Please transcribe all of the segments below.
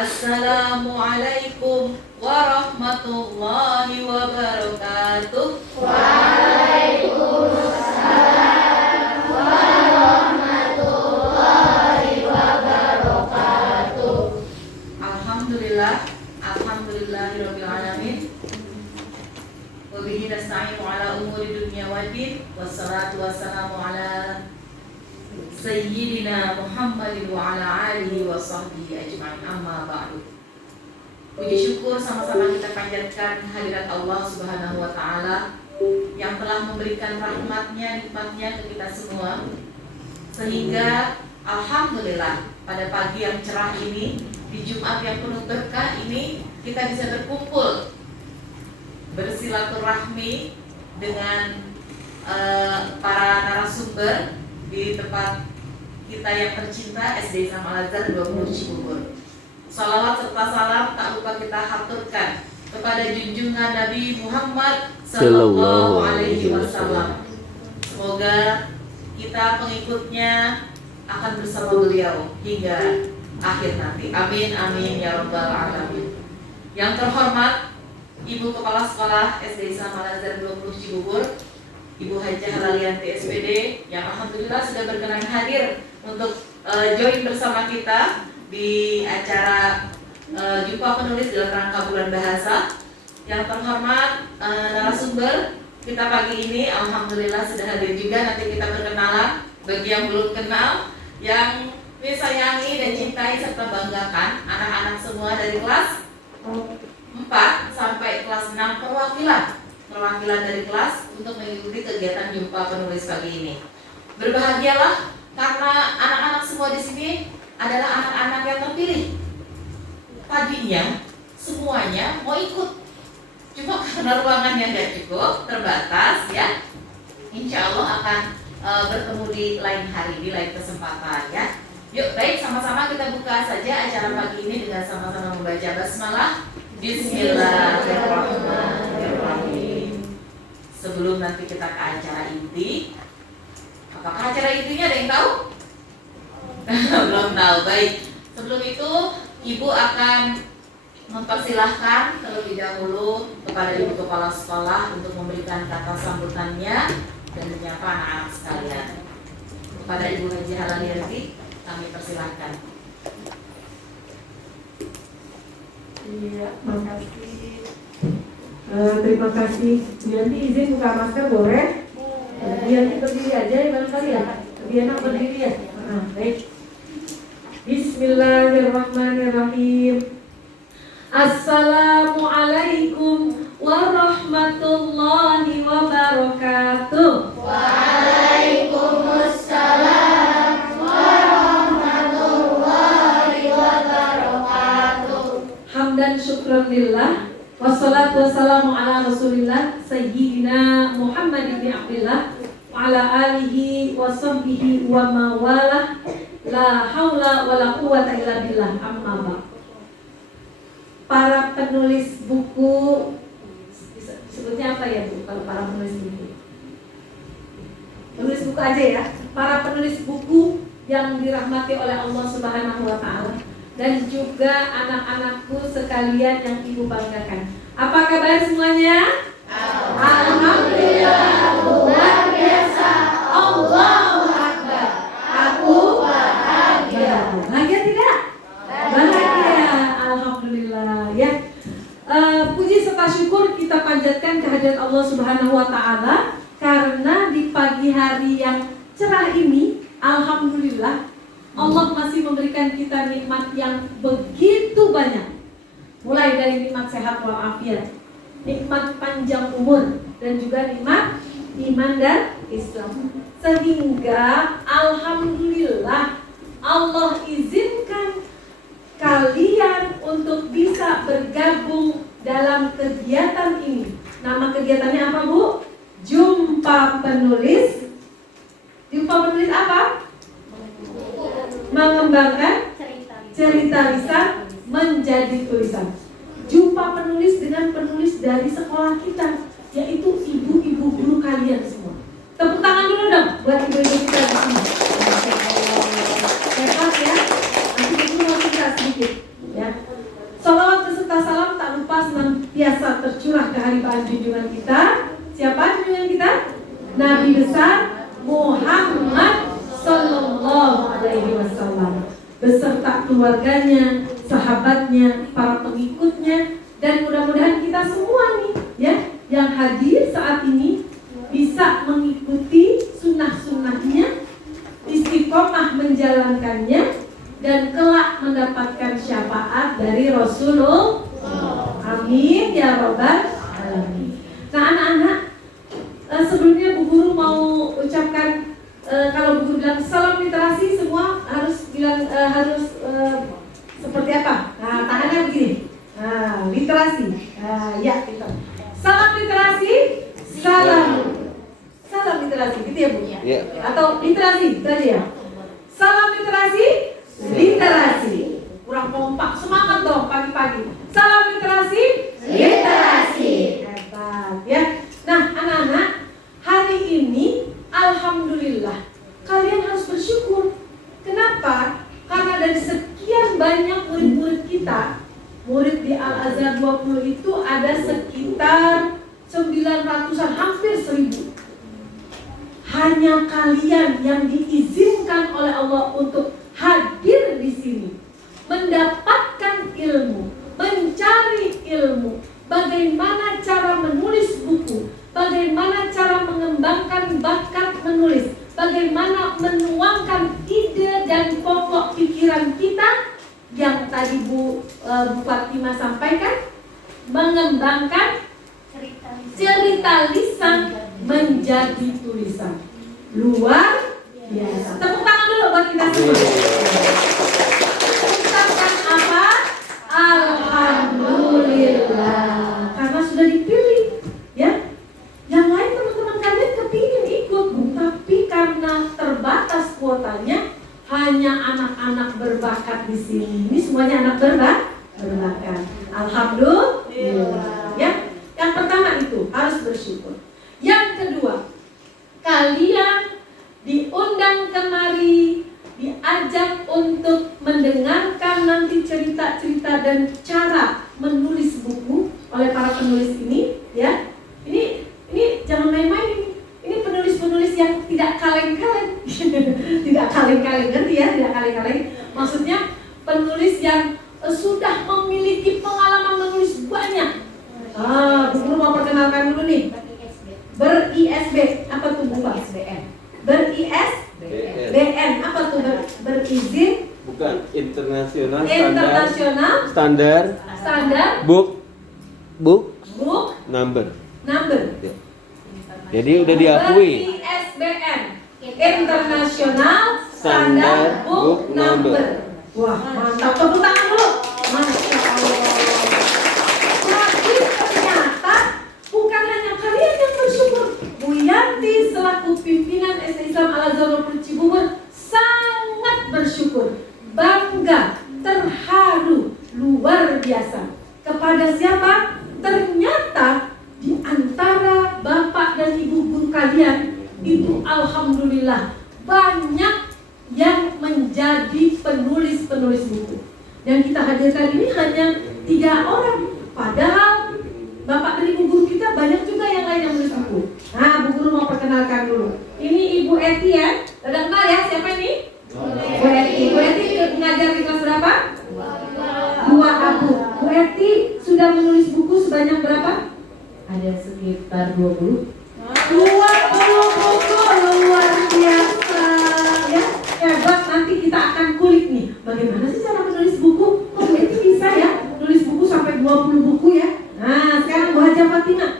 Assalamualaikum warahmatullahi wabarakatuh. Waalaikumsalam warahmatullahi wabarakatuh. Alhamdulillahirabbil alamin. Wa bihi nasta'inu ala umuri dunya waddin. Wassalatu wassalamu ala Sayyidina Muhammadin wa ala alihi wa sahbihi ajma'in, amma ba'du. Puji syukur sama-sama kita panjatkan hadirat Allah Subhanahu wa ta'ala yang telah memberikan rahmatnya, nikmatnya ke kita semua, sehingga alhamdulillah pada pagi yang cerah ini, di Jumat yang penuh berkah ini, kita bisa berkumpul bersilaturahmi dengan para narasumber di tempat kita yang tercinta, SD Islam Al-Azhar 20 Cibubur. Salawat serta salam tak lupa kita haturkan kepada junjungan Nabi Muhammad Sallallahu Alaihi Wasallam. Semoga kita pengikutnya akan bersama beliau hingga akhir nanti. Amin amin ya rabbal alamin. Yang terhormat Ibu Kepala Sekolah SD Islam Al-Azhar 20 Cibubur, Ibu Hajah Halalianti SPD, yang alhamdulillah sudah berkenan hadir untuk join bersama kita di acara jumpa penulis dalam rangka bulan bahasa. Yang terhormat narasumber kita pagi ini alhamdulillah sudah hadir juga. Nanti kita berkenalan bagi yang belum kenal, yang disayangi dan cintai serta banggakan anak-anak semua dari kelas 4 sampai kelas 6, perwakilan dari kelas untuk mengikuti kegiatan jumpa penulis pagi ini. Berbahagialah karena anak-anak semua di sini adalah anak-anak yang terpilih. Tadinya semuanya mau ikut, cuma karena ruangannya nggak cukup, terbatas ya. Insya Allah akan bertemu di lain hari, di lain kesempatan ya. Yuk baik, sama-sama kita buka saja acara pagi ini dengan sama-sama membaca basmalah. Bismillahirrahmanirrahim. Sebelum nanti kita ke acara inti, apakah acara intinya ada yang tahu? Belum tahu. Baik, sebelum itu Ibu akan mempersilahkan terlebih dahulu kepada Ibu Kepala Sekolah untuk memberikan kata sambutannya dan menyapa anak-anak sekalian. Kepada Ibu Hajah Halalianti kami persilahkan. Iya, makasih. Terima kasih. Bianti izin buka masker boleh? Bianti berdiri aja ya barangkali ya. Bianti berdiri ya. Baik. Bismillahirrahmanirrahim. Assalamualaikum warahmatullahi wabarakatuh. Waalaikumsalam warahmatullahi wabarakatuh. Hamdan syukran lillah. Wassalatu wassalamu ala rasulillah Sayyidina Muhammad ibn Abdillah wa ala alihi wa sahbihi wa mawalah. La haula wa la quwata illa billah, amma ba'd. Para penulis buku, sebutnya apa ya Bu kalau para penulis buku? Penulis buku aja ya. Para penulis buku yang dirahmati oleh Allah Subhanahu wa ta'ala, dan juga anak-anakku sekalian yang Ibu banggakan. Apa kabar semuanya? Alhamdulillah, luar biasa. Allahu Akbar. Aku bahagia. Bahagia tidak? Bahagia. Alhamdulillah ya. Puji serta syukur kita panjatkan kehadirat Allah Subhanahu wa ta'ala, karena di pagi hari yang cerah ini alhamdulillah Allah masih memberikan kita nikmat yang begitu banyak. Mulai dari nikmat sehat walafiat, nikmat panjang umur, dan juga nikmat iman dan Islam. Sehingga alhamdulillah Allah izinkan kalian untuk bisa bergabung dalam kegiatan ini. Nama kegiatannya apa Bu? Jumpa penulis. Jumpa penulis apa? Mengembangkan cerita lisan menjadi tulisan. Jumpa penulis dengan penulis dari sekolah kita, yaitu ibu-ibu guru kalian semua. Tepuk tangan dulu dong buat ibu-ibu kita di sini. Hebat ya. Nanti dulu mau cerita sedikit ya. Nabi besar Muhammad Sallallahu Alaihi Wasallam beserta keluarganya, sahabatnya, para pengikutnya, dan mudah-mudahan kita semua nih ya yang hadir saat ini bisa mengikuti sunnah-sunnahnya, istiqomah menjalankannya, dan kelak mendapatkan syafaat dari Rasulullah. Amin ya Rabbal Alamin. Nah anak-anak, sebelumnya Bu Guru mau ucapkan, kalau Bu Guru bilang salam literasi, semua harus bilang seperti apa? Nah tangannya begini. Nah literasi. Ya gitu. Salam literasi, salam literasi, gitu ya Bu? Ya. Atau literasi, itu aja ya. Salam literasi, literasi. Kurang kompak, semangat dong pagi-pagi. Salam literasi, Literasi. hebat ya. Nah anak-anak, hari ini alhamdulillah kalian harus bersyukur. Kenapa? Karena dari sekian banyak murid-murid kita, murid di Al-Azhar 20 itu ada sekitar 900-an, hampir 1000. Hanya kalian yang diizinkan oleh Allah untuk hadir di sini, mendapatkan ilmu, mencari ilmu, bagaimana cara menulis buku, bagaimana cara mengembangkan bakat menulis, bagaimana menuangkan ide dan pokok pikiran kita yang tadi Bu Fatimah sampaikan, mengembangkan cerita lisan menjadi tulisan. Luar biasa. Tepuk tangan dulu buat kita semua. Ucapkan apa? Alhamdulillah. Karena sudah dipilih, ya. Yang lain teman-teman kalian kepingin ikut, tapi karena terbatas kuotanya, hanya anak-anak berbakat di sini. Ini semuanya anak berbakat. Alhamdulillah. Ya. Yang pertama itu harus bersyukur. Yang kedua, kalian diundang kemari, diajak untuk mendengarkan nanti cerita-cerita dan cara menulis buku oleh para penulis ini, ya. Ini jangan main-main ini. Ini penulis-penulis yang tidak kaleng-kaleng. Tidak kaleng-kaleng, ngerti ya? Tidak kaleng-kaleng. Maksudnya penulis yang sudah memiliki pengalaman menulis banyak. Bu Guru mau perkenalkan dulu nih. Ber-ISB, apa tuh Bu? Ber-ISBN, apa tuh? Berizin? Bukan internasional Standar book number. Ya. Jadi udah diakui. Ber-ISBN, International Standard Book Number. Wah, mantap. Tepuk tangan dulu. Masya Allah. Jadi ternyata bukan hanya kalian yang bersyukur. Bu Yanti selaku pimpinan SD Islam Al-Azhar Cibubur sangat bersyukur, bangga, terharu, luar biasa. Kepada siapa? Ternyata di antara bapak dan ibu guru kalian itu alhamdulillah banyak yang menjadi penulis-penulis buku. Yang kita hadirkan ini hanya 3 orang. Padahal bapak dan ibu guru kita banyak juga yang lain yang menulis buku. Nah, Bu Guru mau perkenalkan dulu. Ini Ibu Eti ya. Udah kenal ya siapa ini? Bu Eti. Bu Eti ngajar di kelas berapa? 2 Abu. Bu Eti sudah menulis buku sebanyak berapa? Ada sekitar 20. 20 buku, luar biasa ya. Hebat, nanti kita akan kulik nih. Bagaimana sih cara menulis buku? Kok Bu Eti bisa ya nulis buku sampai 20 buku ya? Nah, sekarang Bu Haja Fatimah.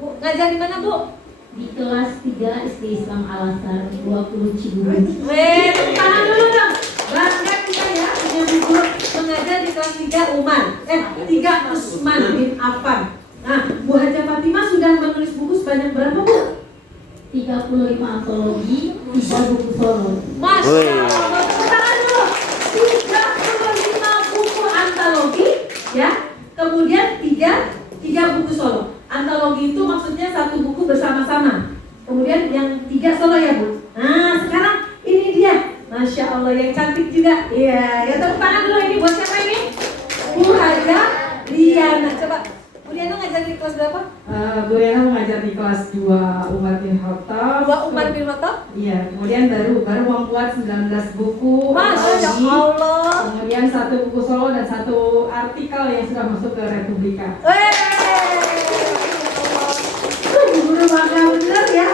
Bu, ngajar di mana Bu? Di kelas 3 SD Islam Al-Azhar 20 Cibubur. Tepuk tangan dulu dong. Bangga kita ya punya Bu Guru mengajar di kelas 3 3 Usman bin Affan. Nah, Bu Haja Fatimah sudah menulis buku sebanyak berapa Bu? 35 antologi, 3 buku solo. Masya Allah, tepuk tangan dulu. 35 buku antologi, ya. Kemudian 3 buku solo. Antologi itu maksudnya 1 buku bersama-sama. Kemudian yang 3 solo ya Bu. Nah, sekarang ini dia. Masya Allah, yang cantik juga. Iya, ya tepuk tangan dulu ini buat siapa ini? Bu Haja Diana. Coba Bu Bu Diana ngajar di kelas berapa? Bu Riana mengajar di kelas 2 Umar bin Khattab. Umar bin Khattab. Iya, kemudian baru membuat 19 buku. Masya apalagi. Allah. Kemudian 1 buku solo dan 1 artikel yang sudah masuk ke Republika. Guru bangga bener ya.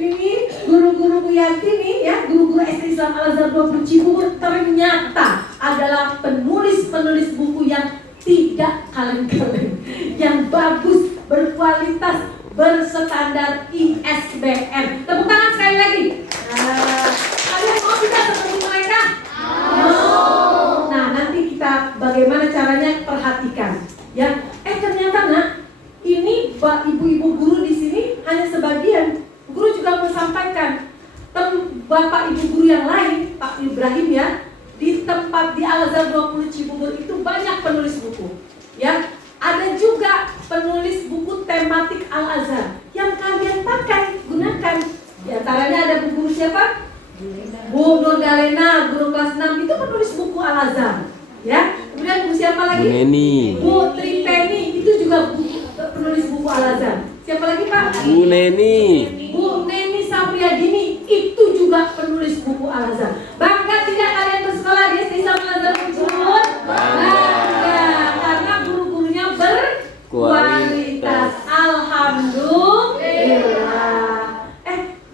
Ini guru-guru Bu Yanti nih ya, guru-guru SD Islam Al-Azhar 20 Cibubur ternyata adalah penulis-penulis buku yang tidak kaleng-kaleng, yang bagus, berkualitas, berstandar ISBN. Tepuk tangan sekali lagi. Kalian mau kita seperti mereka? Nah, nanti kita bagaimana caranya perhatikan. Ya, ternyata nak, ini ibu-ibu guru di sini hanya sebagian. Guru juga menyampaikan Bapak Ibu guru yang lain, Pak Ibrahim ya, di tempat di Al-Azhar 20 Cibubur itu banyak penulis buku. Ya, ada juga penulis buku tematik Al-Azhar yang kalian pakai, gunakan. Di antaranya ada bu guru siapa? Bu Nur Dalena, guru kelas 6 itu penulis buku Al-Azhar. Ya, kemudian bu siapa lagi? Bu Neni. Bu Tripeni itu juga penulis buku Al-Azhar. Siapa lagi Pak? Bu Neni. Bu Neni Sapriyadini itu juga penulis buku Al-Azhar. Bangga tidak kalian bersekolah di SD Islam Al-Azhar Cibubur? Bangga, karena guru-gurunya berkualitas. Alhamdulillah.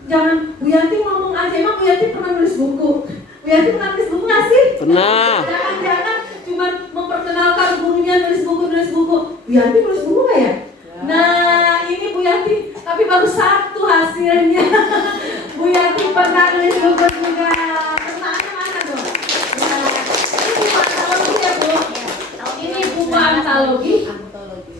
Jangan Bu Yanti ngomong aja, emang Bu Yanti pernah nulis buku? Bu Yanti pernah nulis buku nggak sih? Pernah. Jangan-jangan cuma memperkenalkan gurunya nulis buku. Bu Yanti nulis buku nggak ya? Nah, ini Bu Yanti, tapi baru 1 hasilnya. Bu Yanti pernah nulis buku juga. Pertanyaannya mana dong? Nah, ini buku antologi ya Bu? Ini buku antologi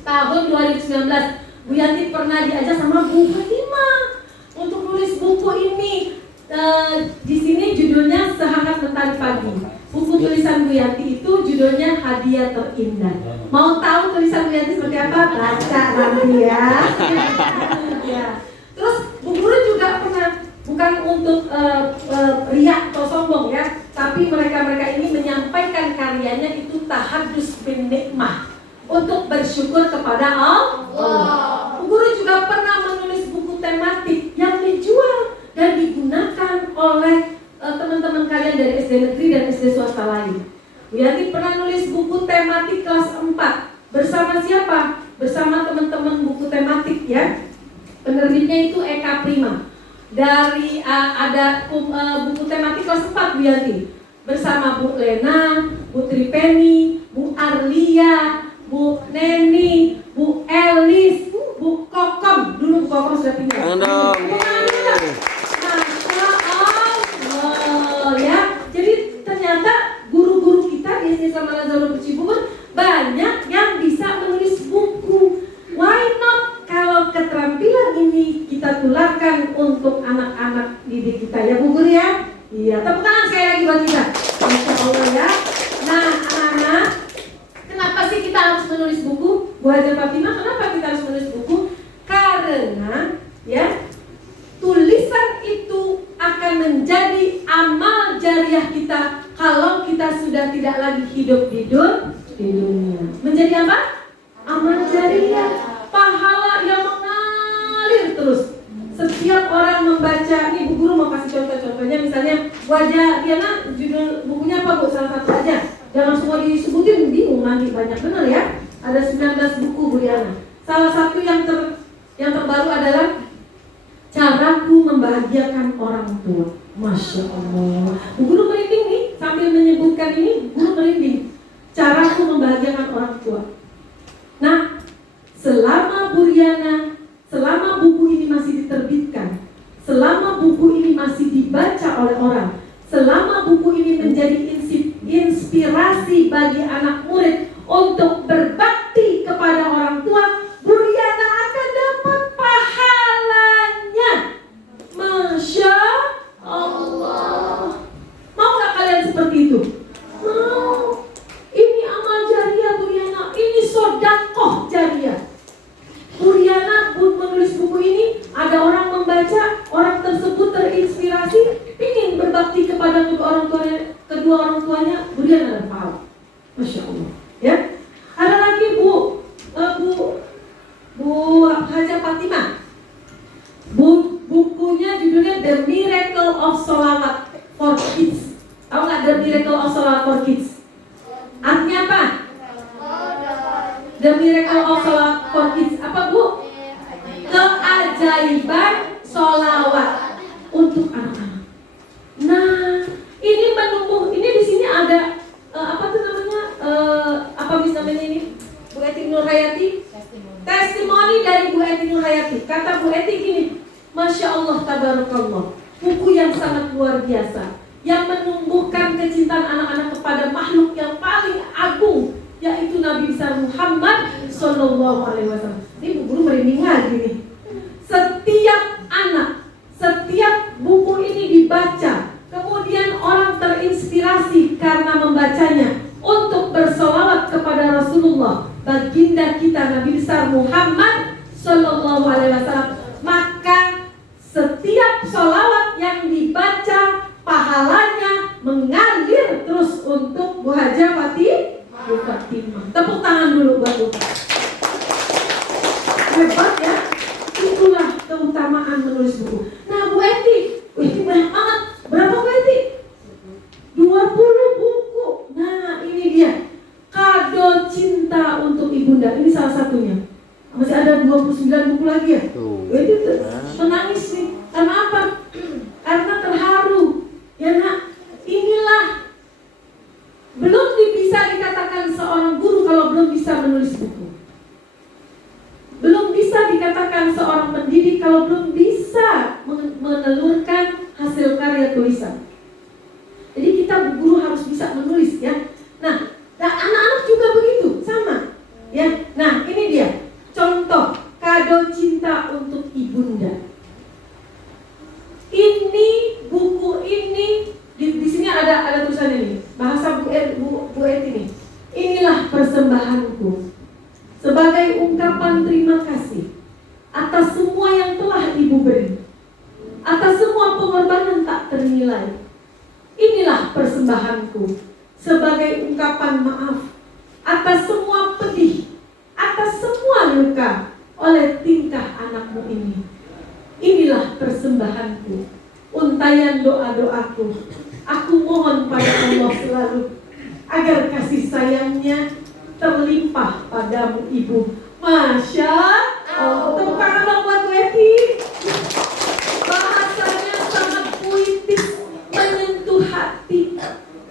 tahun 2019. Bu Yanti pernah diajak sama Bu Fatimah untuk nulis buku ini. Di sini judulnya Sehangat Mentari Pagi. Buku tulisan Bu Yanti itu judulnya Hadiah Terindah. Mau tahu tulisan Bu Yanti seperti apa? Baca nanti ya. Ya. Terus Bu Guru juga pernah, bukan untuk riak atau sombong ya, tapi mereka ini menyampaikan karyanya itu tahadus bin nikmah, untuk bersyukur kepada Allah. Bu Guru juga pernah menulis buku tematik yang dijual dan digunakan oleh teman-teman kalian dari SD negeri dan SD swasta lain. Bu Yanti pernah nulis buku tematik kelas 4 bersama siapa? Bersama teman-teman buku tematik ya. Penerbitnya itu Eka Prima. Dari ada buku tematik kelas 4 Bu Yanti bersama Bu Lena, Bu Tripeni, Bu Arlia, Bu Neni, Bu Elis, Bu Kokom. Dulu Bu Kokom sudah tinggal. Bu Arlia. Masya Allah ya. Jadi ternyata guru-guru kita di SD Islam Al-Azhar Cibubur banyak yang bisa menulis buku. Why not kalau keterampilan ini kita tularkan untuk anak-anak didik kita ya Bu Guru ya? Iya, tepuk tangan sekali lagi buat kita. Masya Allah ya. Nah anak-anak, kenapa sih kita harus menulis buku? Bu Haja Fatimah, kenapa kita harus menulis buku? Karena ya, tulisan itu akan menjadi amal jariah kita kalau kita sudah tidak lagi hidup di dunia. Menjadi apa? Amal jariah, pahala yang mengalir terus. Setiap orang membaca, nih Bu Guru mau kasih contoh-contohnya, misalnya Wajah Diana, judul bukunya apa Bu? Salah satu aja. Jangan semua disebutin, bingung nanti, banyak benar ya. Ada 19 buku Bu Diana. Salah satu yang terbaru adalah Caraku Membahagiakan Orang Tua. Masya Allah. Bu Guru merinding nih, sambil menyebutkan ini, Bu Guru merinding. Caraku Membahagiakan Orang Tua. Nah, selama selama buku ini masih diterbitkan, selama buku ini masih dibaca oleh orang, selama buku ini menjadi inspirasi bagi anak murid untuk berbakti kepada orang tua, Bu Riana akan dapat pahalanya. Masya Allah. Mau gak kalian seperti itu? Mau. Ini amal jariah Bu Riana, ini sodakoh jariah. Bu Riana menulis buku ini, ada orang membaca, orang tersebut terinspirasi, ingin berbakti kepada kedua orang tuanya, Bu Riana dapat pahala. Masya Allah. Ya. Ada lagi Bu Miracle of Sholawat for Kids. Artinya apa? The Miracle of Sholawat for Kids. Apa Bu? Keajaiban sholawat untuk anak-anak. Nah, ini menumbuh. Ini di sini ada apa tuh namanya? Apa namanya ini? Bu Eti Nurhayati. Testimoni dari Bu Eti Nurhayati. Kata Bu Eti gini, Masya Allah, tabarakallah. Buku yang sangat luar biasa, yang menumbuhkan kecintaan anak-anak kepada makhluk yang paling agung, yaitu Nabi besar Muhammad Sallallahu Alaihi Wasallam. Ini Bu Guru merinding lagi nih. Setiap anak, setiap buku ini dibaca, kemudian orang terinspirasi karena membacanya untuk bersolawat kepada Rasulullah, baginda kita Nabi besar Muhammad Sallallahu Alaihi Wasallam. Maka setiap solawat yang dibaca, pahalanya mengalir terus untuk Bu Haja Fatimah. Tepuk tangan dulu buat Bu. Hebat ya. Itulah keutamaan menulis buku. Nah Bu Eti banyak banget. Berapa Bu Eti? 20 buku. Nah ini dia, kado cinta untuk ibunda. Ini salah satunya. Masih ada 29 buku lagi ya? Itu menangis nih. Karena apa? Karena terharu. Ya nak, inilah belum bisa dikatakan seorang guru kalau belum bisa menulis buku. Belum bisa dikatakan seorang pendidik kalau belum bisa menelurkan hasil karya tulisan. Jadi kita guru harus bisa menulis ya. Nah, anak-anak juga begitu, sama. Ya. Nah, ini dia. Contoh kado cinta untuk ibunda. Ini buku ini di sini ada tulisan ini. Bahasa Bu Eti ini. Inilah persembahanku sebagai ungkapan terima kasih atas semua yang telah Ibu beri, atas semua pengorbanan tak ternilai. Inilah persembahanku sebagai ungkapan maaf atas semua pedih, atas semua luka oleh tingkah anakmu ini. Inilah persembahanku, untayan doa-doaku. Aku mohon pada Allah selalu agar kasih sayangnya terlimpah padamu Ibu. Masya Allah. Tepuk tangan dong buat Bu Eti. Bahasanya sangat puitis, menyentuh hati,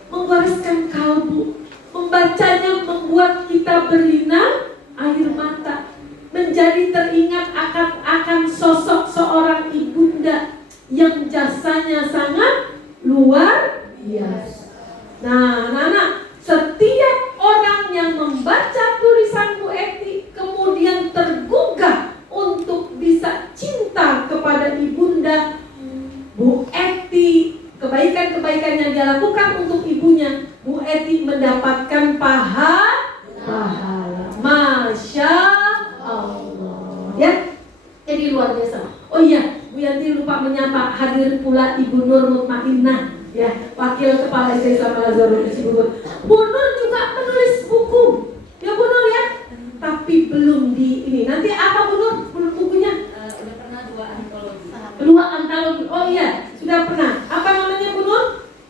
menggoreskan kalbu. Membacanya membuat kita berlinang air mata, menjadi teringat akan sosok seorang ibunda yang jasanya sangat luar biasa. Nah, anak-anak, setiap orang yang membaca tulisan Bu Eti kemudian tergugah untuk bisa cinta kepada ibunda Bu Eti, kebaikan-kebaikan yang dia lakukan untuk ibunya, Bu Eti mendapatkan pahala. Masya Allah. Ya, jadi luar biasa. Oh iya, Bu Yanti lupa menyapa, hadir pula Ibu Nur Mutmainnah, ya, Wakil Kepala SD Islam Al-Azhar Cibubur. Bu Nur juga menulis buku, ya Bu Nur ya. Tapi belum di ini. Nanti apa Bu Nur? Bukunya? Udah pernah 2 antologi. 2 antologi. Oh iya, sudah pernah. Apa namanya Bu Nur?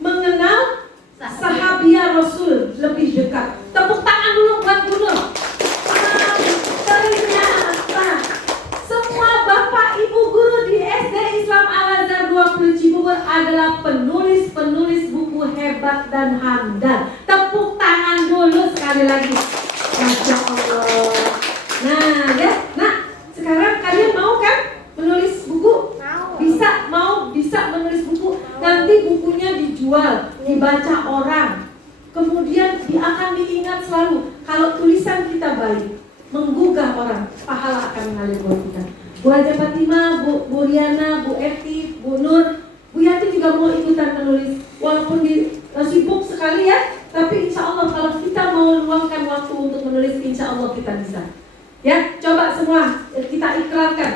Mengenal sahabiah Rasul lebih dekat. Tepuk tangan dulu buat Bu Nur. Ternyata semua Bapak Ibu guru di SD Islam Al-Azhar 20 Cibubur adalah penulis buku hebat dan handal. Tepuk tangan dulu sekali lagi. Masya Allah. Nah ya, sekarang kalian mau kan menulis buku? Bisa menulis buku. Nanti bukunya dijual, dibaca orang. Kemudian akan diingat selalu. Kalau tulisan kita baik, menggugah orang, pahala akan mengalir buat kita. Bu Haja Fatimah, Bu Riana, Bu Eti, Bu Nur, Bu Yanti juga mau ikutan menulis. Walaupun sibuk sekali ya, tapi insya Allah kalau kita mau luangkan waktu untuk menulis, insya Allah kita bisa. Ya, coba semua kita ikrarkan.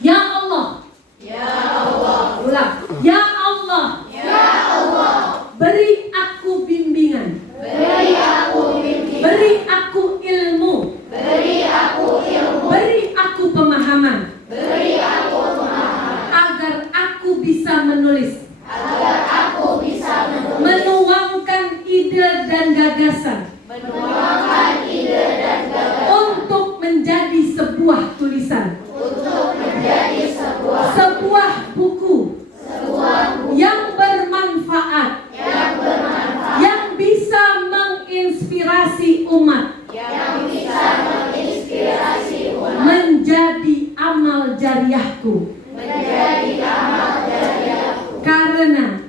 Ya Allah. Ya Allah. Ulang. Ya Allah. Ya Allah. Beri aku bimbingan. Beri aku bimbingan. Beri aku ilmu. Beri aku ilmu. Beri aku pemahaman. Beri aku pemahaman. Agar aku bisa menulis. Agar aku bisa menulis. Menuangkan gagasan untuk menjadi sebuah tulisan, sebuah buku yang bermanfaat, yang bisa menginspirasi umat, menjadi amal jariahku. Karena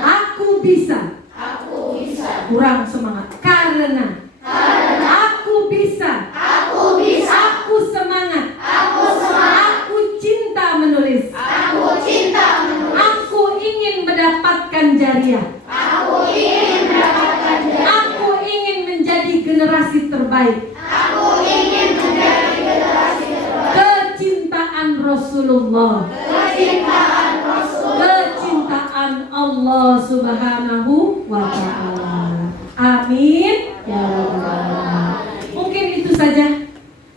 aku bisa. Kurang semangat. Karena aku bisa. Aku semangat. Aku cinta menulis. Aku ingin mendapatkan jariah. Aku ingin menjadi generasi terbaik. Kecintaan Rasulullah. Kecintaan Allah Subhanahu wa ta'ala. Amin ya rabbal alamin. Mungkin itu saja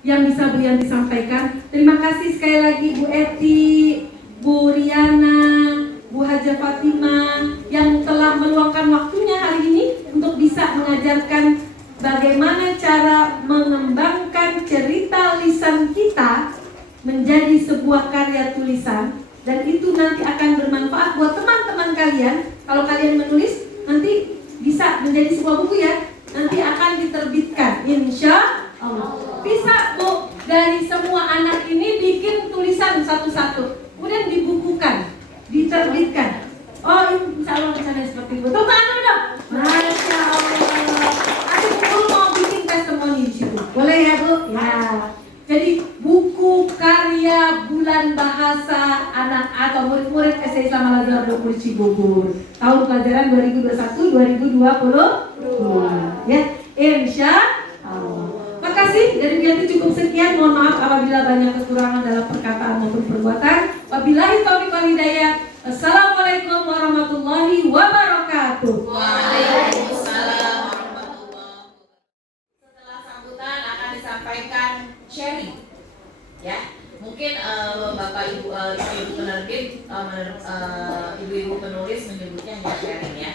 yang bisa Bu Yanti sampaikan. Terima kasih sekali lagi Bu Eti, Bu Riana, Bu Haja Fatimah yang telah meluangkan waktunya hari ini untuk bisa mengajarkan bagaimana cara mengembangkan cerita lisan kita menjadi sebuah karya tulisan, dan itu nanti akan bermanfaat buat teman-teman kalian. Kalau kalian menulis nanti bisa menjadi sebuah buku ya, nanti akan diterbitkan insya Allah. Bisa Bu, dari semua anak ini bikin tulisan satu-satu, kemudian dibukukan, diterbitkan. Oh, insya Allah rencana seperti itu. Tepuk tangan dong. Masya Allah. Nanti Bu mau bikin testimoni di situ. Boleh ya Bu? Ya. Jadi buku karya bulan bahasa anak atau murid-murid SD Islam Al-Azhar 20 Cibubur tahun pelajaran 2021-2022 ya, insya Allah. Makasih, dari Yanti cukup sekian. Mohon maaf apabila banyak kekurangan dalam perkataan maupun perbuatan. Wabillahi taufiq wal hidayah. Assalamualaikum warahmatullahi wabarakatuh. Waalaikumsalam warahmatullahi wabarakatuh. Setelah sambutan akan disampaikan sharing, ya. Mungkin Bapak Ibu ibu penerbit, ibu-ibu penulis menyebutnya hanya sharing ya,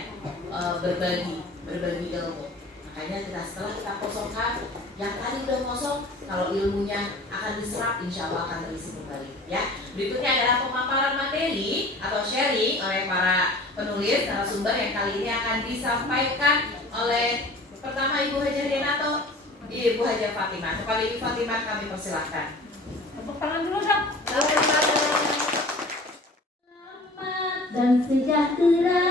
berbagi ilmu. Makanya setelah kita kosongkan, yang tadi udah kosong, kalau ilmunya akan diserap, insya Allah akan terisi kembali. Ya, berikutnya adalah pemaparan materi atau sharing oleh para penulis narasumber yang kali ini akan disampaikan oleh pertama Ibu Haja Renato, Ibu Haja Fatimah. Kepada Ibu Fatimah kami persilahkan. Tepuk tangan dulu dong. Selamat dan sejahtera,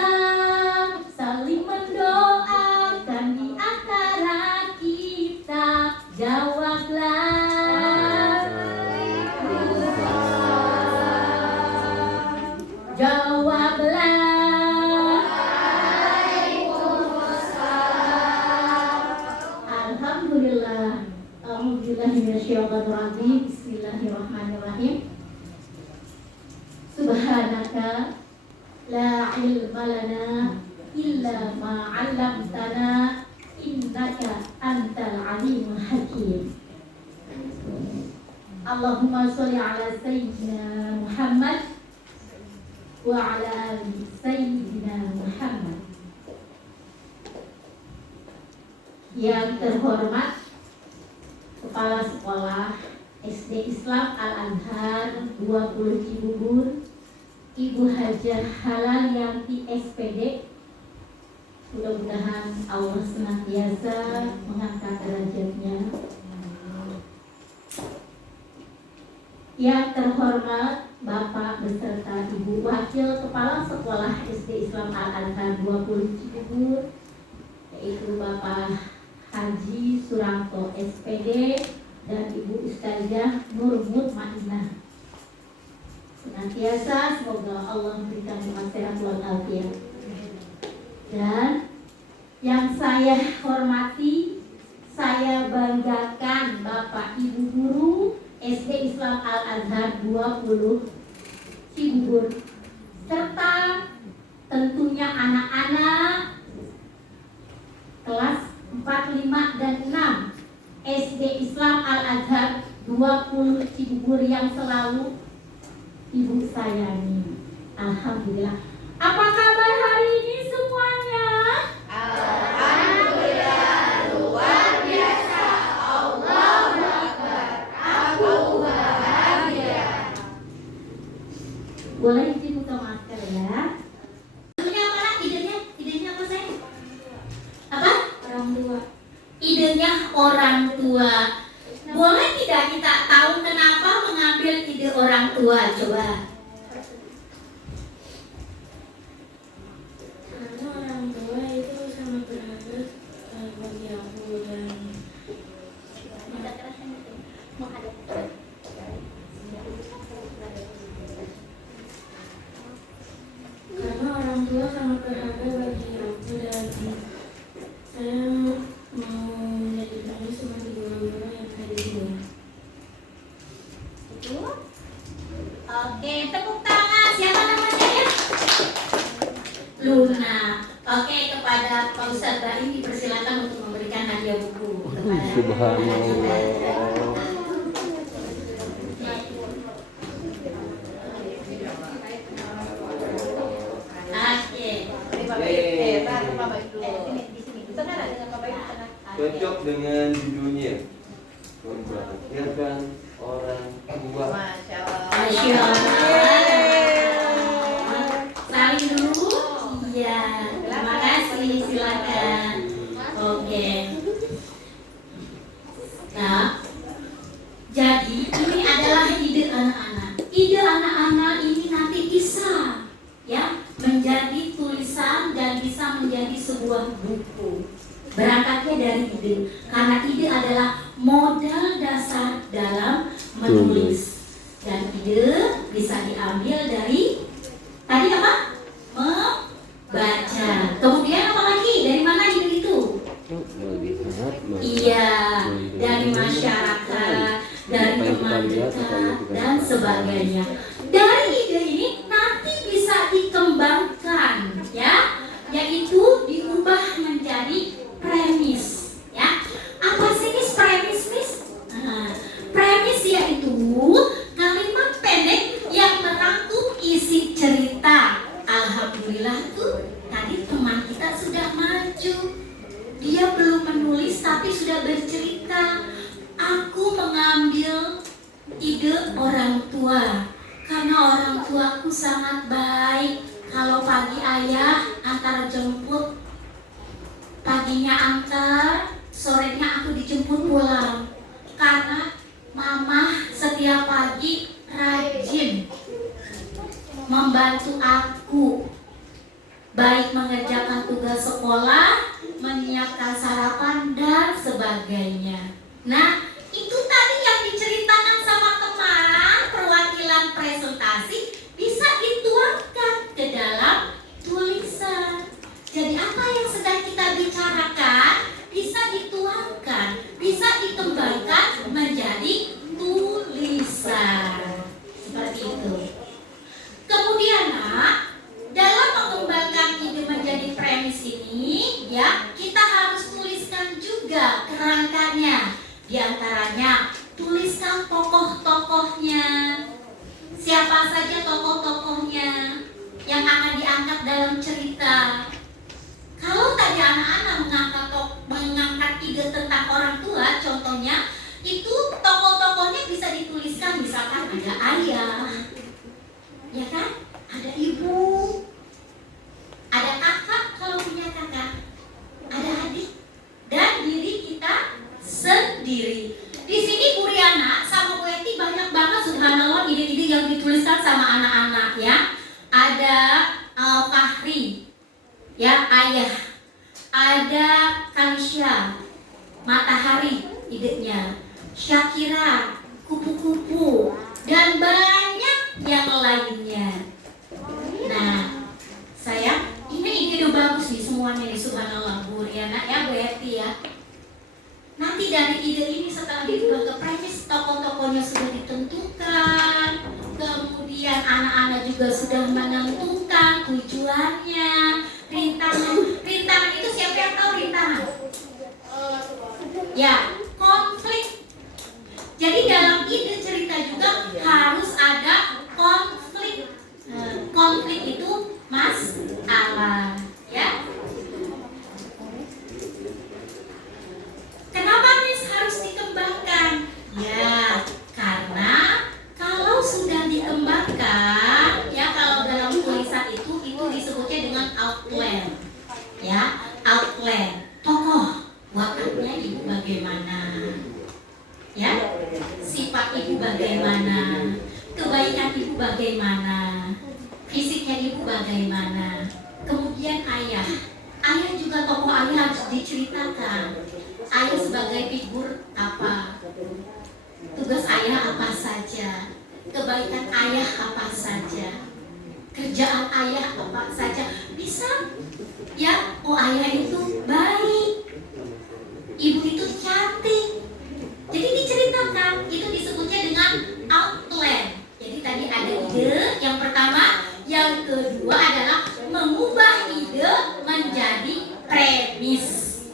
saling mendoakan di antara kita. Jawablah, jawablah. Alhamdulillah. Alhamdulillahirrahmanirrahim. Bismillahirrahmanirrahim. Subhanaka la ilma lana illa ma 'allamtana innaka antal alimul hakim. Allahumma sholli ala sayyidina Muhammad wa ala ali sayyidina Muhammad. Yang terhormat Kepala Sekolah SD Islam Al-Azhar 20 Cibubur, Ibu Hajah Halal Yanti SPD, mudah-mudahan Allah senantiasa mengangkat derajatnya. Yang terhormat Bapak beserta Ibu Wakil Kepala Sekolah SD Islam Al-Azhar 20 Cibubur, yaitu Bapak Haji Suranto SPD dan Ibu Ustazah Nur Mutmainah. Senantiasa semoga Allah memberikan sehat walafiat. Dan yang saya hormati, saya banggakan Bapak Ibu Guru SD Islam Al-Azhar 20 Cibubur, serta tentunya anak-anak kelas 4, 5, dan 6 SD Islam Al-Azhar 20 Cibubur yang selalu Ibu sayangi. Alhamdulillah. Apa kabar hari ini semuanya? Alhamdulillah. idenya orang tua. Boleh tidak kita tahu kenapa mengambil ide orang tua? Coba. Karena orang tua itu sangat berharga bagi aku dan karena orang tua sangat berharga bagi aku dan saya mau menjadi penulis seperti guru-guru yang ada di sini. Oke, tepuk tangan. Siapa namanya ya? Luna. Oke, kepada Pak Ustadz Baim dipersilakan untuk memberikan hadiah buku kepada Subhanallah. Oke. Cocok dengan judulnya. Membahagiakan orang tua. Masya Allah. Masya Allah. Saling dulu. Iya. Terima kasih. Silakan. Oke. Nah, jadi ini adalah ide anak-anak. Ide anak-anak ini nanti bisa ya menjadi tulisan dan bisa menjadi sebuah buku. Berangkatnya dari ide, karena ide adalah modal dasar dalam menulis. Dan ide bisa diambil dari tadi apa? Membaca. Kemudian apa lagi? Dari mana ide itu? Iya, dari masyarakat, dari teman dekat dan sebagainya. Dari ide ini nanti bisa dikembangkan, ya, yaitu diubah menjadi premis, ya. Apa sih Miss premis, Miss? Nah, premis yaitu kalimat pendek yang merangkum isi cerita. Alhamdulillah tuh tadi teman kita sudah maju. Dia belum menulis tapi sudah bercerita. Aku mengambil ide orang tua karena orang tuaku sangat baik. Kalau pagi ayah antar jemput, paginya antar, sorenya aku dijemput pulang. Karena mama setiap pagi rajin membantu aku, baik mengerjakan tugas sekolah, menyiapkan sarapan dan sebagainya. Nah, itu tadi yang diceritakan sama teman, perwakilan presentasi bisa dituangkan ke dalam tulisan. Jadi apa yang sedang kita bicarakan bisa dituangkan, bisa dikembangkan menjadi tulisan. Seperti itu. Kemudian nak, dalam mengembangkan ide menjadi premis ini, ya, kita harus tuliskan juga kerangkanya. Di antaranya, tuliskan tokoh-tokohnya. Siapa saja tokoh-tokohnya yang akan diangkat dalam cerita. Kalau tadi anak-anak mengangkat ide tentang orang tua, contohnya, itu tokoh-tokohnya bisa dituliskan, misalkan ada ayah, ya kan? Ada ibu, ada kakak kalau punya kakak, ada adik, dan diri kita sendiri. Di sini Bu Riana sama Bu Eti banyak banget subhanallah ide-ide yang dituliskan sama anak-anak ya. Ada Fahri, ya ayah, ada Kanisha, matahari idenya, Syakira, kupu-kupu, dan banyak yang lainnya. Nah, saya ini ide bagus nih semuanya nih subhanallah Bu Riana ya, Bu Eti ya. Nanti dari ide ini setelah diubah ke premis, tokoh-tokohnya sudah ditentukan, kemudian anak-anak juga sudah menentukan tujuannya, rintangan. Rintangan itu siapa yang tahu rintangan? Ya, konflik. Jadi dalam ide cerita juga harus ada konflik. Konflik itu masalah, ya. Kenapa Miss harus dikembangkan? Ya, karena kalau sudah dikembangkan, ya kalau dalam tulisan itu disebutnya dengan outline. ibu bagaimana? Kebaikan ibu bagaimana? Fisiknya ibu bagaimana? Kemudian ayah juga tokoh ayah harus diceritakan. Ayah sebagai figur apa? Tugas ayah apa saja? Kebaikan ayah apa saja? Kerjaan ayah apa saja? Bisa ya, oh ayah itu baik, ibu itu cantik. Jadi diceritakan, itu disebutnya dengan outline. Jadi tadi ada ide yang pertama, yang kedua adalah mengubah ide menjadi premis,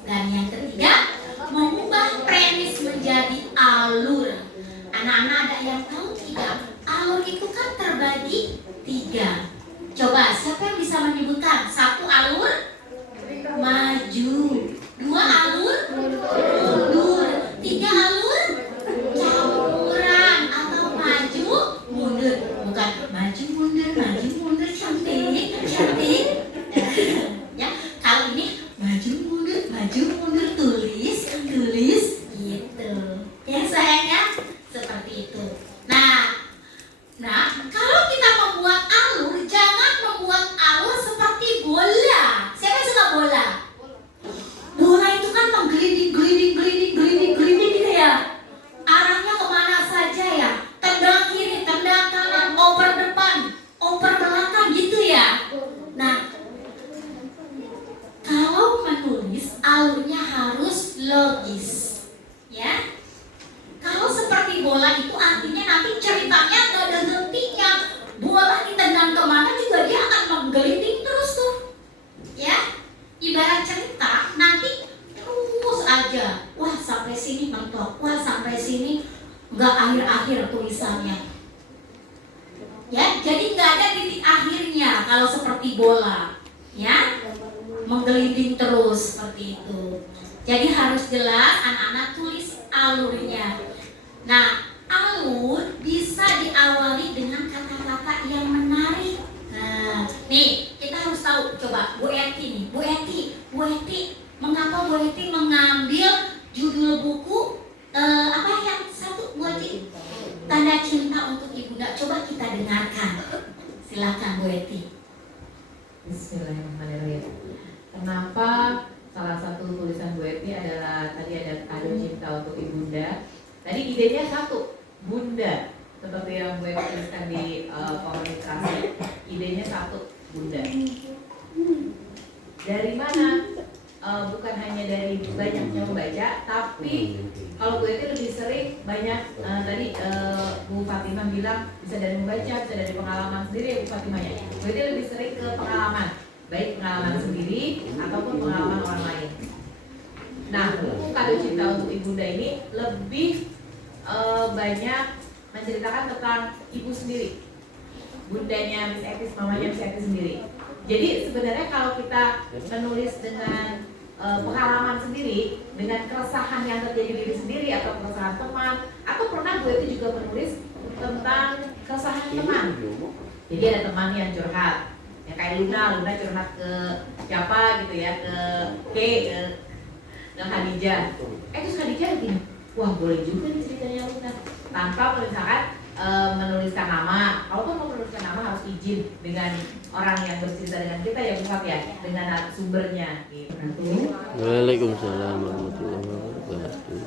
dan yang ketiga mengubah premis menjadi alur. Anak-anak ada yang tahu tidak? Alur itu kan terbagi 3. Coba siapa yang bisa menyebutkan? 1 alur maju, 2 alur mundur, 3 alur campuran atau maju mundur. Bukan maju mundur cantik. Ya, kalau ini maju mundur tulis gitu. Ya sayangnya seperti itu. Nah, kalau kita membuat alur, jangan membuat alur seperti bola. Siapa yang suka bola? Bola itu kan menggelinding gitu ya. Arahnya kemana saja ya? Tendang kiri, tendang kanan, oper depan, oper belakang gitu ya. Nah, kalau menulis alurnya harus logis, ya. Kalau seperti bola itu artinya nanti ceritanya gak ada hentinya. Bola ditendang kemana juga dia akan menggelinding terus tuh, ya. Ibarat cerita nanti terus aja, wah sampai sini mentok, wah sampai sini nggak akhir-akhir tulisannya, ya. Jadi nggak ada titik akhirnya kalau seperti bola, ya, menggelinding terus seperti itu. Jadi harus jelas anak-anak tulis alurnya. Nah, alur bisa diawali dengan kata-kata yang menarik. Nah, nih kita harus tahu. Coba Bu Eti, mengapa Bu Eti mengambil judul buku apa yang satu Bu Eti? Tanda Cinta untuk Ibunda. Coba kita dengarkan. Silakan Bu Eti. Bismillahirrahmanirrahim. Kenapa salah satu tulisan Bu Eti adalah tadi ada Tanda Cinta untuk Ibunda? Tadi idenya satu, Bunda, seperti yang gue tuliskan di komunikasi. Idenya satu, Bunda. Dari mana? Bukan hanya dari banyaknya membaca, tapi kalau gue itu lebih sering banyak tadi Bu Fatimah bilang bisa dari membaca, bisa dari pengalaman sendiri ya Bu Fatimah ya. Gue itu lebih sering ke pengalaman, baik pengalaman sendiri ataupun pengalaman orang lain. Nah, buku Kado Cinta untuk Ibunda ini lebih banyak menceritakan tentang ibu sendiri, bundanya Miss Etis, mamanya Miss Etis sendiri. Jadi sebenarnya kalau kita menulis dengan pengalaman sendiri, dengan keresahan yang terjadi di diri sendiri atau keresahan teman, atau pernah gue itu juga menulis tentang keresahan teman. Jadi ada teman yang curhat, ya kayak Luna curhat ke siapa gitu ya, ke Khadijah. Terus Khadijah gini, wah boleh juga nih ceritanya Luna. Tanpa misalkan menuliskan nama. Kalau mau menuliskan nama harus izin dengan orang yang bercerita dengan kita ya Bu Fat ya, dengan sumbernya gitu. Waalaikumsalam warahmatullahi wabarakatuh.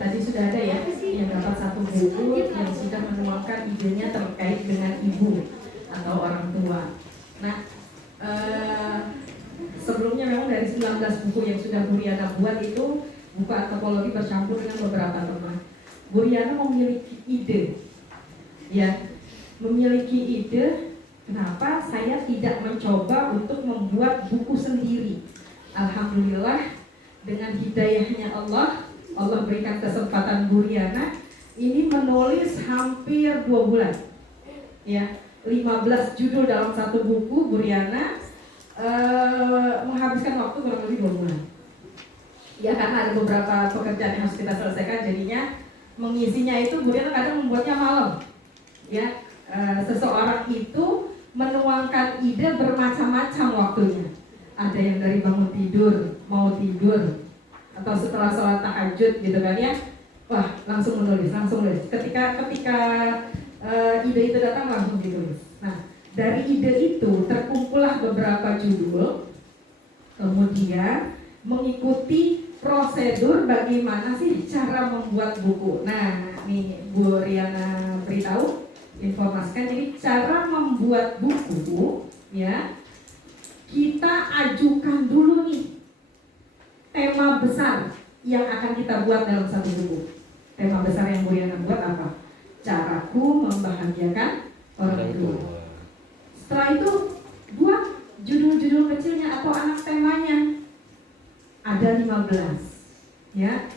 Tadi sudah ada ya yang dapat satu buku yang sudah menuangkan idenya terkait dengan ibu atau orang tua. Nah, sebelumnya memang dari 19 buku yang sudah Bu Riana buat itu buku antropologi bercampur dengan beberapa teman. Bu Riana memiliki ide, ya, memiliki ide. Kenapa saya tidak mencoba untuk membuat buku sendiri? Alhamdulillah dengan hidayahnya Allah berikan kesempatan Bu Riana ini menulis hampir 2 bulan, ya, 15 judul dalam satu buku. Bu Riana menghabiskan waktu kurang lebih 2 bulan. Ya karena ada beberapa pekerjaan yang harus kita selesaikan, jadinya mengisinya itu Bu Riana kadang membuatnya malam. Ya, seseorang itu menuangkan ide bermacam-macam waktunya. Ada yang dari bangun tidur, mau tidur, atau setelah sholat tahajud gitu kan ya. Wah, langsung menulis. Ketika ide itu datang langsung ditulis. Nah, dari ide itu terkumpullah beberapa judul, kemudian mengikuti prosedur bagaimana sih cara membuat buku. Nah, nih Bu Riana beritahu, informasikan. Jadi cara membuat buku, ya, kita ajukan dulu nih tema besar yang akan kita buat dalam satu buku. Tema besar yang Bu Riana buat apa? Caraku membahagiakan orang tua. Setelah itu buat judul-judul kecilnya atau anak temanya. Ada 15, ya.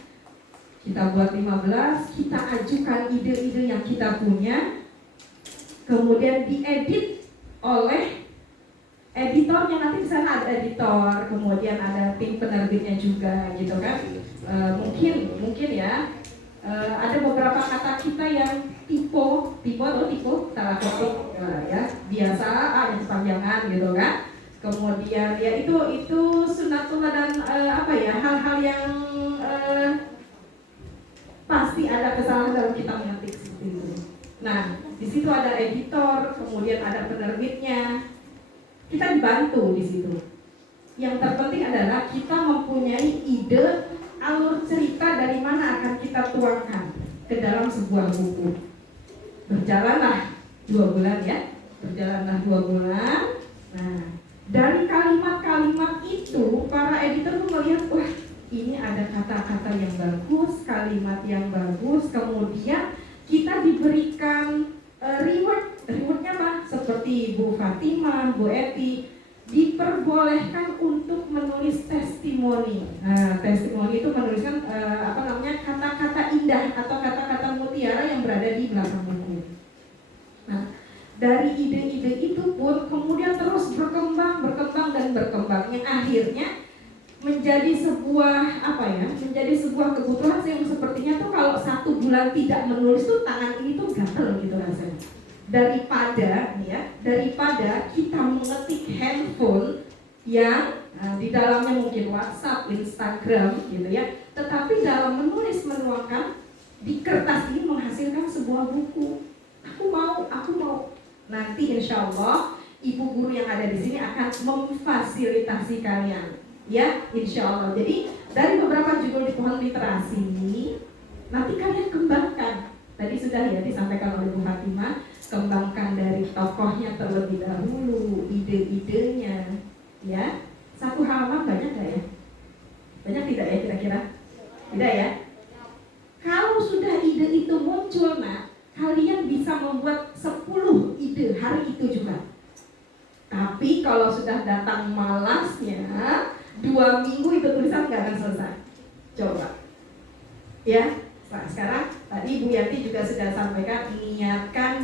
Kita buat 15, kita ajukan ide-ide yang kita punya, kemudian diedit oleh editornya. Nanti di sana ada editor, kemudian ada tim penerbitnya juga, gitu kan. Mungkin ya, ada beberapa kata kita yang typo salah ketik, ya, biasa, yang kepanjangan, gitu kan. Kemudian ya itu sunatullah dan hal-hal yang pasti ada kesalahan dalam kita mengetik seperti itu. Nah, di situ ada editor, kemudian ada penerbitnya. Kita dibantu di situ. Yang terpenting adalah kita mempunyai ide alur cerita dari mana akan kita tuangkan ke dalam sebuah buku. Berjalanlah 2 bulan ya. Nah, dari kalimat-kalimat itu para editor tuh melihat, wah, ini ada kata-kata yang bagus, kalimat yang bagus, kemudian kita diberikan rewardnya apa? Seperti Bu Fatimah, Bu Eti diperbolehkan untuk menulis testimoni. Nah, testimoni itu menuliskan kata-kata indah atau kata-kata mutiara yang berada di belakang buku. Nah, dari ide-ide itu pun kemudian terus berkembang yang akhirnya menjadi sebuah kebutuhan yang sepertinya tuh kalau 1 bulan tidak menulis tuh tangan ini tuh gatel gitu rasanya. Daripada kita mengetik handphone yang di dalamnya mungkin WhatsApp, Instagram gitu ya, tetapi dalam menuangkan di kertas ini menghasilkan sebuah buku. Aku mau. Nanti insya Allah ibu guru yang ada di sini akan memfasilitasi kalian, ya, insya Allah. Jadi dari beberapa judul di pohon literasi ini nanti kalian kembangkan. Tadi sudah ya disampaikan oleh Bu Fatimah, kembangkan dari tokohnya terlebih dahulu, ide-idenya, ya. 1 halaman banyak nggak ya? Banyak tidak ya kira-kira? Tidak ya? Kalau sudah ide itu muncul, kalian bisa membuat 10 ide hari itu juga. Tapi kalau sudah datang malasnya, 2 minggu itu tulisan nggak akan selesai. Coba, ya. Sekarang tadi Bu Yanti juga sudah sampaikan, niatkan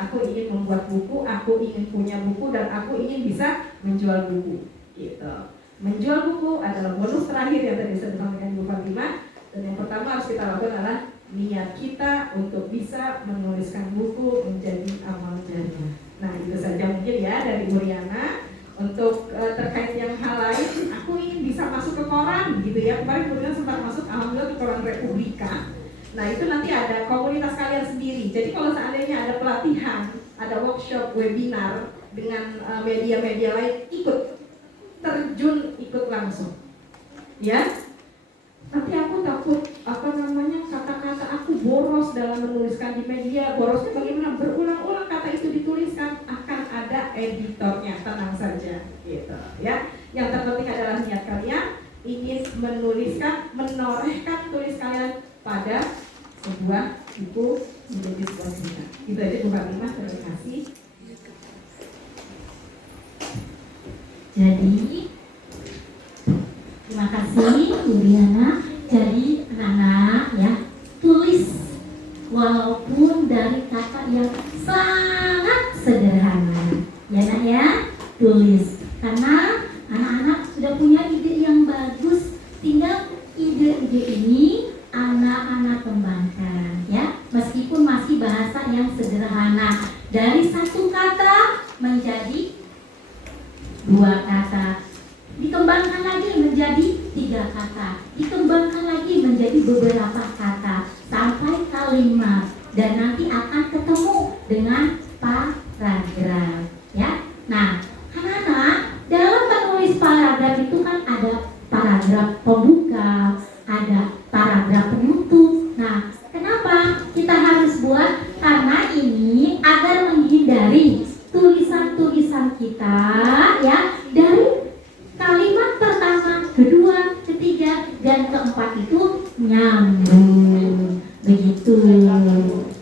aku ingin membuat buku, aku ingin punya buku, dan aku ingin bisa menjual buku, gitu. Menjual buku adalah bonus terakhir yang tadi saya sampaikan Bu Fatimah. Dan yang pertama harus kita lakukan adalah niat kita untuk bisa menuliskan buku menjadi amal jariah. Nah, itu saja mungkin ya dari Bu Riana. Untuk terkait yang hal lain, aku ingin bisa masuk ke koran gitu ya. Kemarin Bu Riana sempat masuk, alhamdulillah, ke koran Republika. Nah, itu nanti ada komunitas kalian sendiri. Jadi kalau seandainya ada pelatihan, ada workshop, webinar dengan media-media lain, ikut langsung, ya. Nanti aku takut kata-kata aku boros dalam menuliskan di media. Borosnya bagaimana? Berulang-ulang kata itu dituliskan, akan ada editornya, tenang saja, gitu ya. Yang terpenting adalah niat kalian ingin menorehkan tulis kalian pada sebuah buku menjadi sebuah cerita. Itu aja Bu Fatimah, terima kasih. Jadi terima kasih Bu Riana. Jadi anak-anak ya, tulis walaupun dari kata yang sangat sederhana, ya nak ya, tulis. Karena anak-anak sudah punya ide yang bagus, tinggal ide-ide ini anak-anak kembangkan ya. Meskipun masih bahasa yang sederhana, dari 1 kata menjadi 2 kata, dikembangkan lagi menjadi 3 kata, dikembangkan lagi menjadi beberapa kata, kalimat dan nanti akan ketemu dengan paragraf ya. Nah, anak-anak, dalam menulis paragraf itu kan ada paragraf pembuka, ada paragraf penutup. Nah, kenapa kita harus buat? Karena ini agar menghindari tulisan-tulisan kita ya dari kalimat pertama, kedua, ketiga, dan keempat itu nyambung. Begitu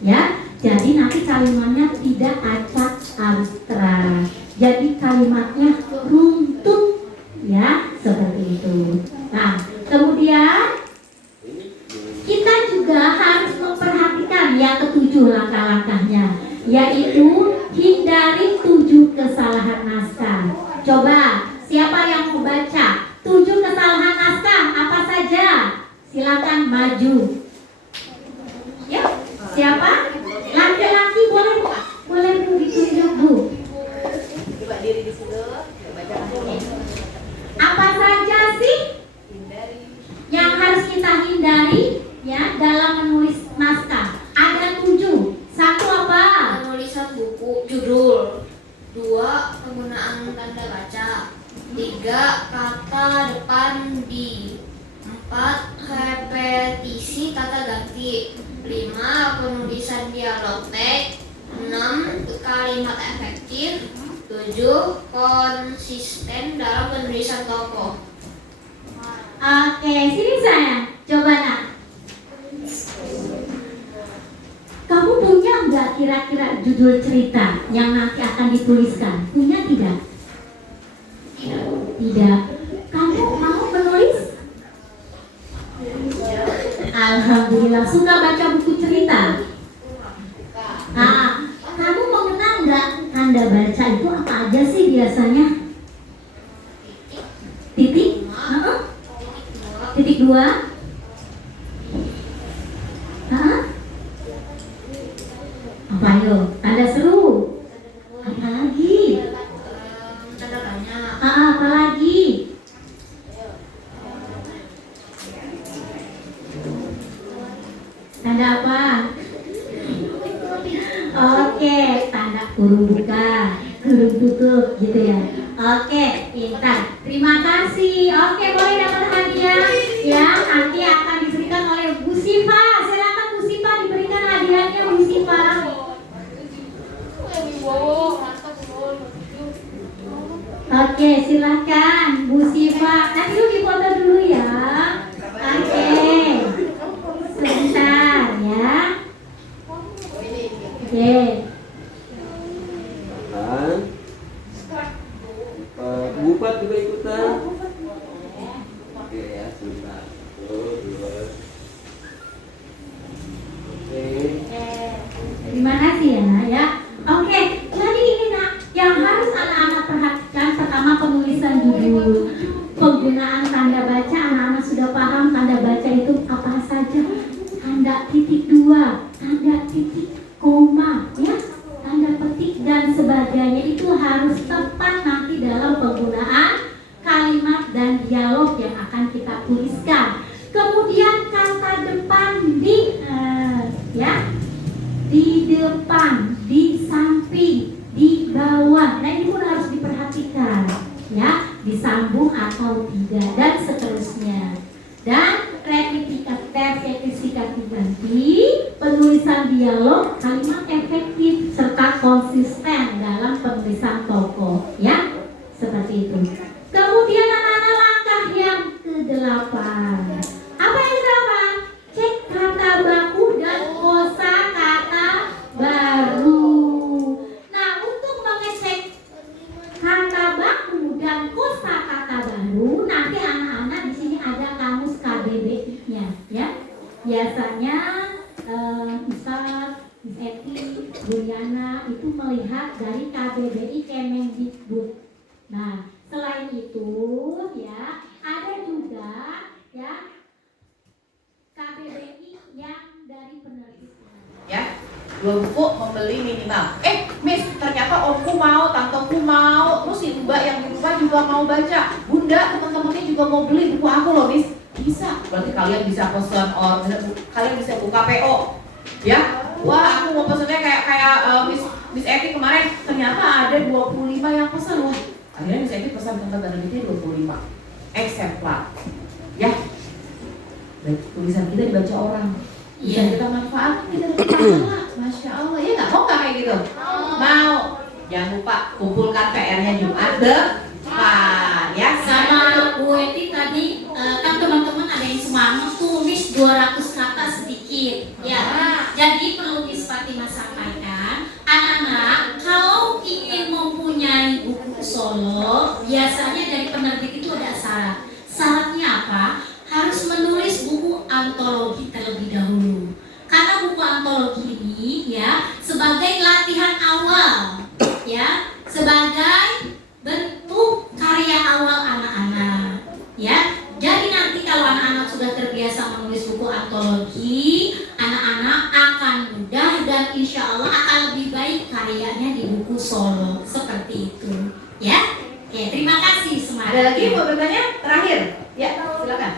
ya. Jadi nanti kalimatnya tidak acak abstrak. Jadi kalimatnya runtut ya, seperti itu. Nah, kemudian kita juga harus memperhatikan yang ketujuh langkah-langkahnya, yaitu hindari 7 kesalahan naskah. Coba siapa yang mau baca 7 kesalahan naskah apa saja? Silakan maju. Ya, siapa? Laki-laki boleh Bu? Boleh Bu ditunjuk Bu. Coba diri di situ, baca lagi. Apa saja sih yang harus kita hindari ya dalam menulis naskah? Ada 7. Satu apa? Penulisan buku judul. 2. Penggunaan tanda baca. 3. Kata depan di. 4. Repetisi kata ganti. 5. Penulisan dialog teks. 6. Kalimat efektif. 7. Konsisten dalam penulisan tokoh. Oke, sini saya. Coba nak. Kamu punya nggak kira-kira judul cerita yang nanti akan dituliskan? Punya tidak? Tidak. Kamu mau menulis? Alhamdulillah. Suka baca buku cerita? Kamu mengenal nggak tanda baca itu apa aja sih biasanya? Titik? Titik 2? Apa yo? Tanda seru? Apa lagi? Tanda tanya. Apa lagi? Tanda apa? Oke, tanda kurung buka, kurung tutup gitu ya. Oke, pintar. Terima kasih. Oke, boleh dapat hadiah ya. Nanti akan diberikan oleh Bu Siva. Silakan Bu Siva diberikan hadiahnya Bu Siva. Oke, silakan Bu Siva. Nanti lu dipoto dulu ya. Oke. Sebentar ya. Oke. Bupat juga ikutan. Oke ya, sebentar. Oke. Terima kasih ya. Oke, jadi ini nak yang harus anak-anak perhatikan. Pertama, penulisan judul, penggunaan tanda baca. Anak-anak sudah paham tanda baca itu apa saja? Tanda titik 2, tanda titik koma, ya, tanda petik dan sebagainya itu harus tepat nanti dalam penggunaan kalimat dan dialog yang akan kita tuliskan. Kemudian kata depan di ya, di depan, di samping, di bawah. Nah, ini pun harus diperhatikan ya, disambung atau tidak dan seterusnya. Dan repetifikasi ganti, penulisan dialog, kalimat efektif serta konsisten dalam penulisan tokoh ya, seperti itu. Kemudian anak-anak langkah yang ke-8. Apa yang ke-8? Cek kata baku dan kosakata baru. Nah, untuk mengecek kata baku dan kosakata baru, nanti anak-anak di sini ada kamus KBBI-nya ya. Biasanya Ustaz, Miss Eti, Bu Yana itu melihat dari KBBI Kemendikbud. Nah, selain itu ya, ada juga ya KBBI yang dari penerbit. Ya, 2 buku membeli minimal. Miss, ternyata omku mau, tanteku mau, terus si mbak yang di rumah juga mau baca. Bunda, teman-temannya juga mau beli buku aku loh, Miss. Bisa, berarti kalian bisa pesan order, kalian bisa buka PO. Ya, wah aku mau pesennya kayak Miss Eti kemarin ternyata ada 25 yang pesan loh. Akhirnya Miss Eti pesan tentang terbitnya 25 eksemplar. Ya, tulisan kita dibaca orang. Bisa kita manfaatkan, kita dapat pahala. Masya Allah, ya nggak mau nggak kayak gitu? Mau. Jangan lupa kumpulkan PR-nya Jumat depan, ya. Sama Bu Eti tadi kan teman-teman ada yang semangat tulis 200 kata sedikit ya. Jadi perlu Miss Fatimah sampaikan, anak-anak kalau ingin mempunyai buku solo, biasanya dari penerbit itu ada syarat. Syaratnya apa? Harus menulis buku antologi terlebih dahulu. Karena buku antologi ini ya sebagai latihan awal, ya sebagai bentuk karya awal anak-anak, ya. Jadi nanti kalau anak-anak sudah terbiasa menulis buku antologi, anak-anak akan mudah dan insya Allah akan lebih baik karyanya di buku solo seperti itu, ya. Oke, terima kasih semuanya. Ada lagi mau bertanya? Terakhir, ya silakan.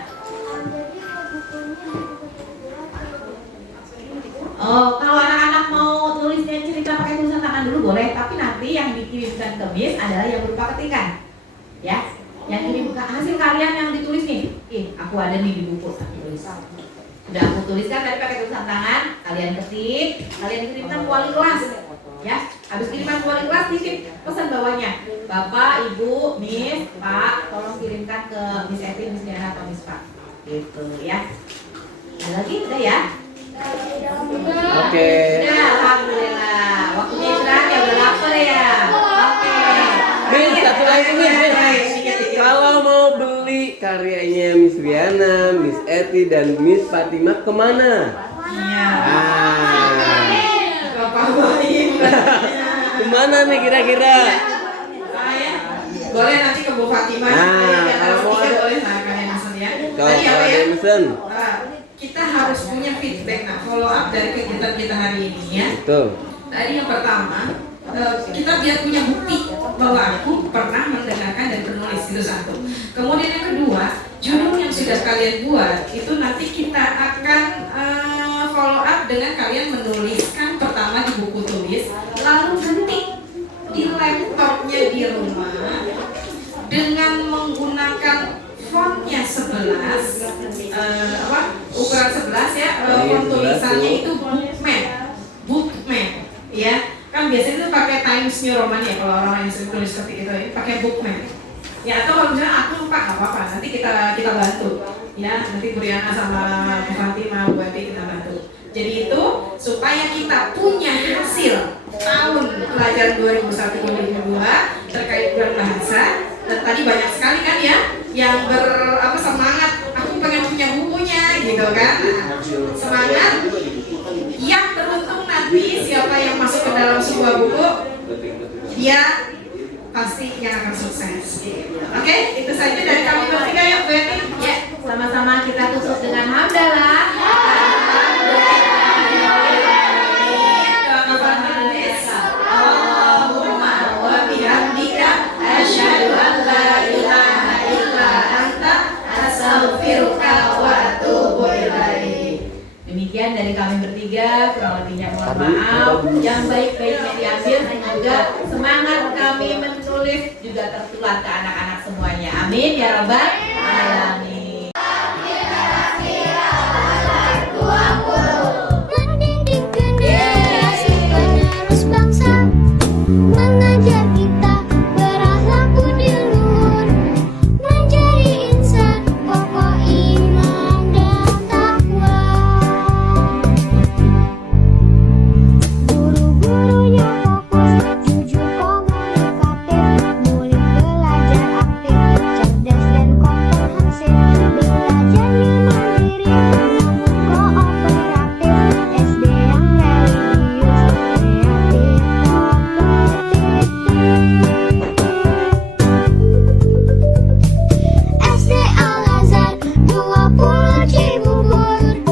Oh, kalau anak-anak mau tulisnya cerita pakai tulisan tangan dulu boleh, tapi nanti yang dikirimkan ke Miss adalah yang berupa ketikan, ya. Yang kirim hasil kalian yang ditulis nih, aku ada nih di buku, tulis. Sudah aku tuliskan tadi pakai tulisan tangan, kalian ketik, kalian kirimkan ke wali kelas, ya. Habis kiriman ke wali kelas, titip pesan bawahnya, Bapak, Ibu, Miss, Pak, tolong kirimkan ke Miss Eti, Miss Diana atau Miss Pak, gitu, ya. Ada lagi, udah ya. Oke. Sudah, alhamdulillah. Waktunya istirahat ya, udah lapar ya. Oke. Miss, satu lagi nih, Miss. Kalau mau beli karyanya Miss Riana, Miss Eti, dan Miss Fatimah kemana? Iya. Ah, kemana nih kira-kira? Boleh nanti ke Bu Fatimah. Kalau mau ada, boleh kalian pesan ya. kalau Tadi apa ada ya? yang pesen, Kita harus punya feedback, follow up dari kegiatan kita hari ini ya. betul. Tadi yang pertama, kita biar punya bukti bahwa aku pernah mendengarkan dan penulis, itu satu. Kemudian yang kedua, judul yang sudah kalian buat itu nanti kita akan follow up dengan kalian menuliskan pertama di buku tulis, lalu ketik di laptopnya di rumah dengan menggunakan fontnya 11, ukuran 11 ya, font tulisannya itu bookman, ya. Kan biasanya itu pakai Times New Roman ya kalau orang yang sering tulis seperti itu, ya, pakai bookman. Ya atau kalau misalnya aku lupa nggak apa-apa, nanti kita bantu, ya. Nanti Bu Riana sama Bu Fatimah, Bu Eti kita bantu. Jadi itu supaya kita punya hasil tahun pelajaran 2001-2002 terkait bulan bahasa. Dan tadi banyak sekali kan ya yang semangat, aku pengen punya bukunya gitu kan. Semangat. Yang beruntung nanti siapa yang masuk ke dalam sebuah buku, dia pasti yang akan sukses. Oke, itu saja dari kami bertiga ya Bu Eti. Ya, sama-sama kita tutup dengan hamdalah. Allahumma wa bihamdika asyhadu an la ilaha illa anta astaghfiruka wa atubu ilaik. Demikian dari kami bertiga, kurang lebihnya mohon maaf. Yang baik-baiknya diambil dan juga semangat kami menulis juga tertular ke anak-anak semuanya. Amin ya rabbal alamin. Mendidik generasi penerus bangsa, mengajar kita berakhlak budi luhur, menjadi insan pokok iman dan takwa. Guru-gurunya fokus, jujur komunikatif, murid belajar aktif, cerdas dan komprehensif, belajarnya mandiri namun kooperatif, SD yang religius, kreatif, kompetitif. SD Al Azhar 20 Cibubur.